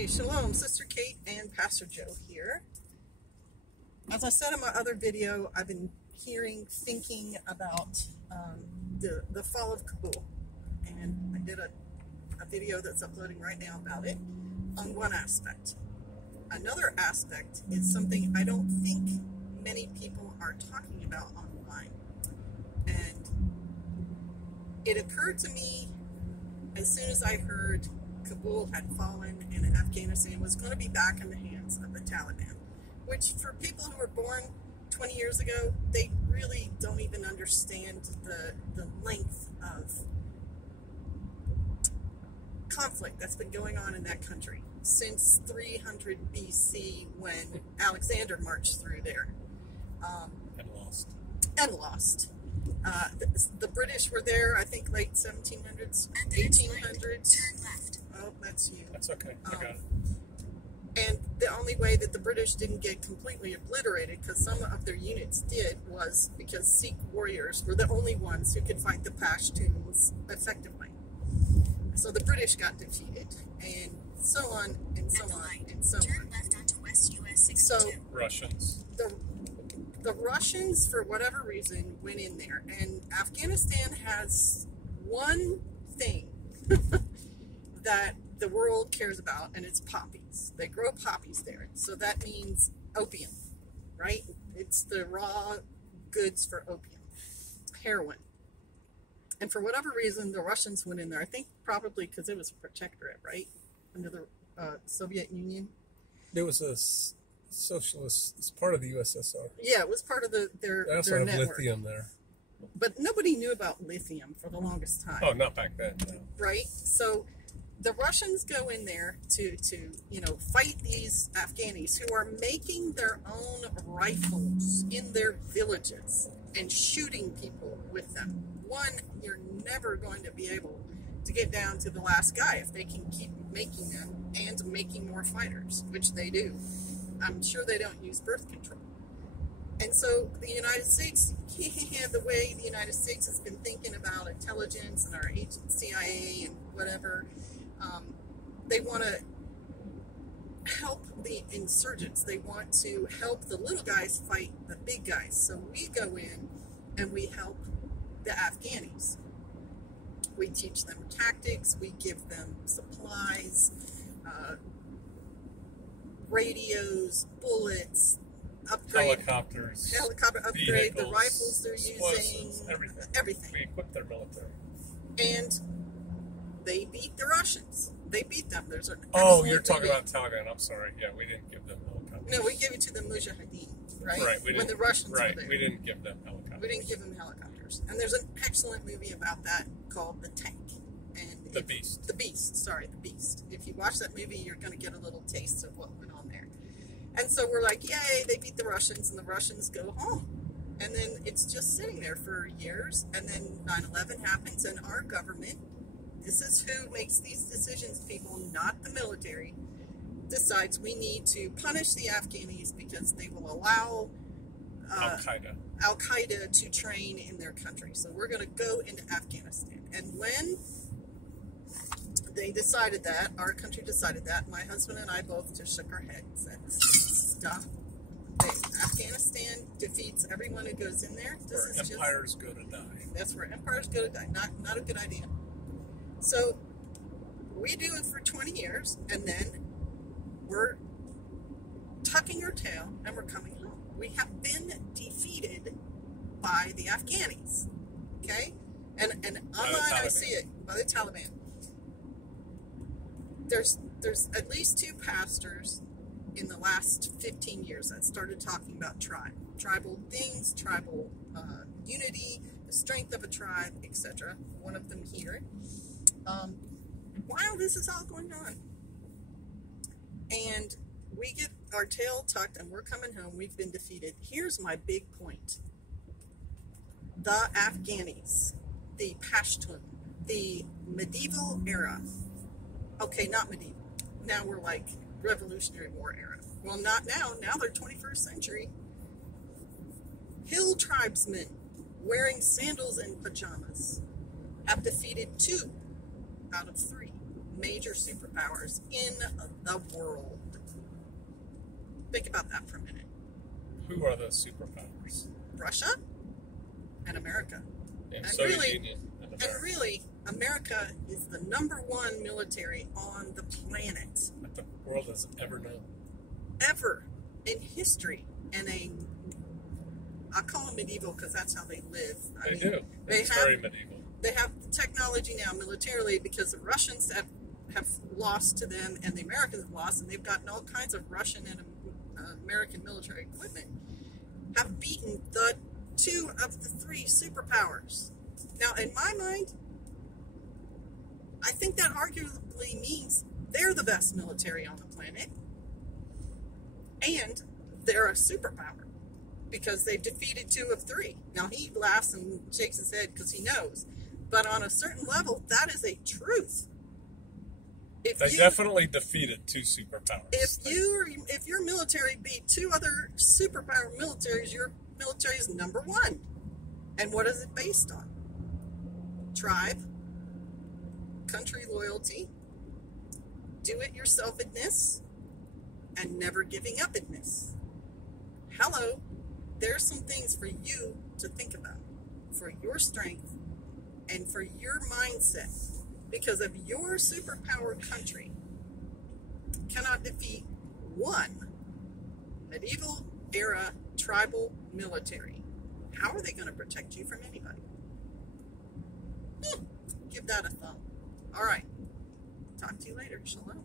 Hey, shalom, Sister Kate and Pastor Joe here. As I said in my other video, I've been thinking about the fall of Kabul, and I did a video that's uploading right now about it on one aspect. Another aspect is something I don't think many people are talking about online, and it occurred to me as soon as I heard Kabul had fallen and Afghanistan was going to be back in the hands of the Taliban, which for people who were born 20 years ago, they really don't even understand the length of conflict that's been going on in that country since 300 BC when Alexander marched through there. And lost. The British were there, I think, late 1700s, 1800s. Turn left. Oh, that's you. That's okay. I got it. And the only way that the British didn't get completely obliterated, because some of their units did, was because Sikh warriors were the only ones who could fight the Pashtuns effectively. So the British got defeated, and so on, and so on, and so on. Turn left onto West US 62. So Russians. the Russians, for whatever reason, went in there. And Afghanistan has one thing that the world cares about, and it's poppies. They grow poppies there. So that means opium, right? It's the raw goods for opium, heroin. And for whatever reason, the Russians went in there. I think probably because it was a protectorate, right? Under the Soviet Union. It was a socialist. It's part of the USSR. Yeah, it was part of their They also their have network. lithium there. But nobody knew about lithium for the longest time. Oh, not back then. No. Right? So the Russians go in there to fight these Afghanis who are making their own rifles in their villages and shooting people with them. One, you're never going to be able to get down to the last guy if they can keep making them and making more fighters, which they do. I'm sure they don't use birth control. And so the United States, the way the United States has been thinking about intelligence and our agent CIA and whatever, they want to help the insurgents. They want to help the little guys fight the big guys. So we go in and we help the Afghanis. We teach them tactics. We give them supplies, radios, bullets, Helicopter upgrade, the vehicles, rifles they're using, everything. We equip their military. And they beat the Russians. They beat them. There's an Oh, you're excellent talking movie. about Taliban. I'm sorry. Yeah, we didn't give them helicopters. No, we gave it to the Mujahideen, right? Right. When the Russians were there. We didn't give them helicopters. We didn't give them helicopters. And there's an excellent movie about that called The Tank. And The Beast. The Beast. If you watch that movie, you're going to get a little taste of what went on there. And so we're like, yay, they beat the Russians, and the Russians go home. And then it's just sitting there for years, and then 9/11 happens, and our government, this is who makes these decisions, people, not the military, decides we need to punish the Afghanis because they will allow Al-Qaeda to train in their country. So we're going to go into Afghanistan. And when they decided that, our country decided that, my husband and I both just shook our heads and said, stop. Afghanistan defeats everyone who goes in there. Where empires go to die. That's where empires go to die. Not a good idea. So we do it for 20 years, and then we're tucking our tail, and we're coming home. We have been defeated by the Afghanis, okay? And online I see it, by the Taliban. There's at least 2 pastors in the last 15 years that started talking about tribal things, tribal unity, the strength of a tribe, etc. One of them here. While this is all going on, and we get our tail tucked and we're coming home, we've been defeated. Here's my big point. The Afghanis, the Pashtun, the medieval era. Okay, not medieval. Now we're like Revolutionary War era. Well, not now. Now they're 21st century. Hill tribesmen wearing sandals and pajamas have defeated 2 out of 3 major superpowers in the the world. Think about that for a minute. Who are those superpowers? Russia and America. And And Soviet really- Union and America. And really, America is the #1 military on the planet. That the world has ever known. Ever in history. And I call them medieval because that's how they live. They do. They It's have, very medieval. they have technology now militarily because the Russians have lost to them and the Americans have lost, and they've gotten all kinds of Russian and American military equipment, have beaten the 2 of the 3 superpowers. Now, in my mind, I think that arguably means they're the best military on the planet, and they're a superpower because they've defeated 2 of 3. Now, he laughs and shakes his head because he knows, but on a certain level, that is a truth. If They you- definitely defeated 2 superpowers. If your military beat 2 other superpower militaries, your military is #1. And what is it based on? Tribe, country loyalty, do-it-yourselfedness, and never giving up-edness. Hello, there's some things for you to think about, for your strength and for your mindset. Because if your superpower country cannot defeat 1 medieval era tribal military, how are they going to protect you from anybody? Give that a thumb. All right. Talk to you later. Shalom.